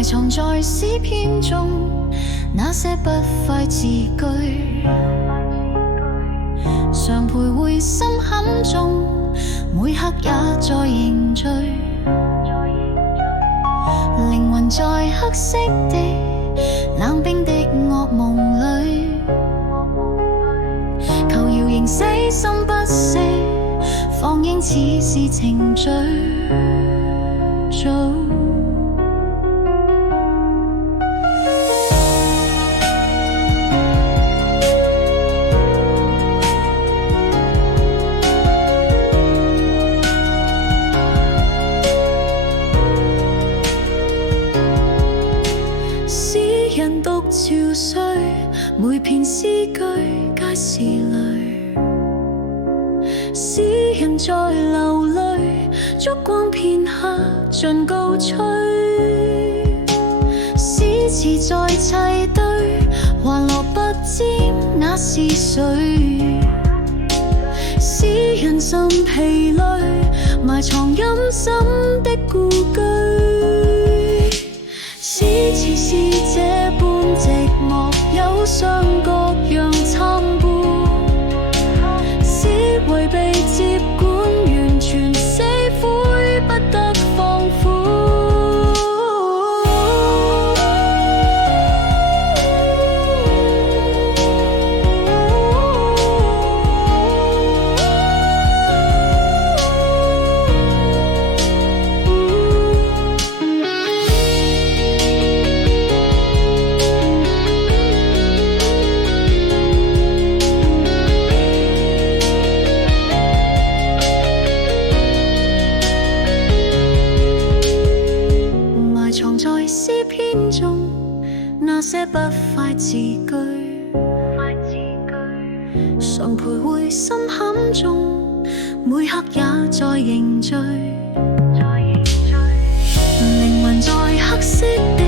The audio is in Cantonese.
埋藏在詩篇中那些不快字句，常徘徊心坎中，每刻也在凝聚。靈魂在黑色的冷冰的噩夢裏，求謠形死心不息，放映似是程序做。人獨憔悴，每篇詩句皆是淚。詩人在流淚，燭光片刻盡告吹。詩詞在砌堆，還落不沾那是誰？詩人甚疲累，埋藏陰森的故居。詩詞是這般寂寞，憂傷各樣參半。詩為被接管，完全死灰，不得放寬。藏在詩篇中那些不快字句，常徘徊心坎中，每刻也在凝聚。靈魂在黑色的